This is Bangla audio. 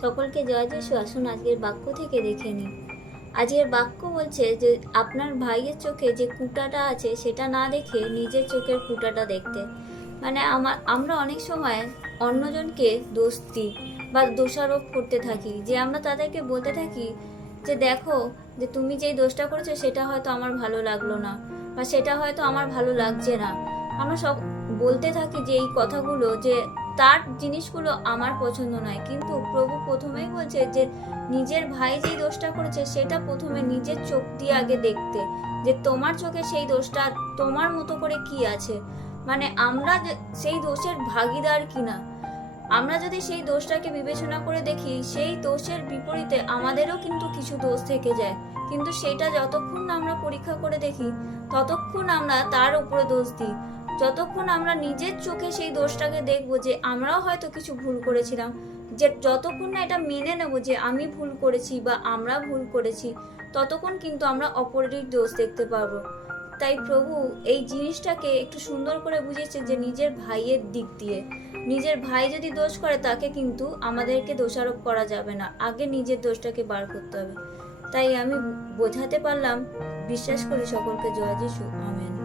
সকলকে জয় যিশু। আসুন আজকের বাক্য থেকে দেখে নিই। আজকের বাক্য বলছে যে আপনার ভাইয়ের চোখে যে কুটাটা আছে সেটা না দেখে নিজের চোখের কুটাটা দেখতে। মানে আমরা অনেক সময় অন্যজনকে দোষ দিই বা দোষারোপ করতে থাকি, যে আমরা তাদেরকে বলতে থাকি যে দেখো, যে তুমি যেই দোষটা করেছো সেটা হয়তো আমার ভালো লাগলো না, বা সেটা হয়তো আমার ভালো লাগছে না। আমরা সব বলতে থাকি যে এই কথাগুলো, যে তার জিনিসগুলো আমার পছন্দ নয়। কিন্তু প্রভু প্রথমেই বলছে যে নিজের ভাই যেই দোষটা করেছে সেটা প্রথমে নিজের চোখ দিয়ে আগে দেখতে, যে তোমার চোখে সেই দোষটা তোমার মতো করে কি আছে, মানে আমরা সেই দোষের ভাগিদার কিনা। আমরা যদি সেই দোষটাকে বিবেচনা করে দেখি, সেই দোষের বিপরীতে আমাদেরও কিন্তু কিছু দোষ থেকে যায়, কিন্তু সেটা যতক্ষণ না আমরা পরীক্ষা করে দেখি ততক্ষণ আমরা তার উপরে দোষ দিই। যতক্ষণ আমরা নিজের চোখে সেই দোষটাকে দেখবো যে আমরাও হয়তো কিছু ভুল করেছিলাম, যে যতক্ষণ না এটা মেনে নেব যে আমি ভুল করেছি বা আমরা ভুল করেছি, ততক্ষণ কিন্তু আমরা অপরের দোষ দেখতে পারবো। তাই প্রভু এই জিনিসটাকে একটু সুন্দর করে বুঝিয়েছে যে নিজের ভাইয়ের দিক দিয়ে, নিজের ভাই যদি দোষ করে তাকে কিন্তু আমাদেরকে দোষারোপ করা যাবে না, আগে নিজের দোষটাকে বার করতে হবে। তাই আমি বোঝাতে পারলাম। বিশ্বাস করি সকলকে জয় যিশু। আমেন।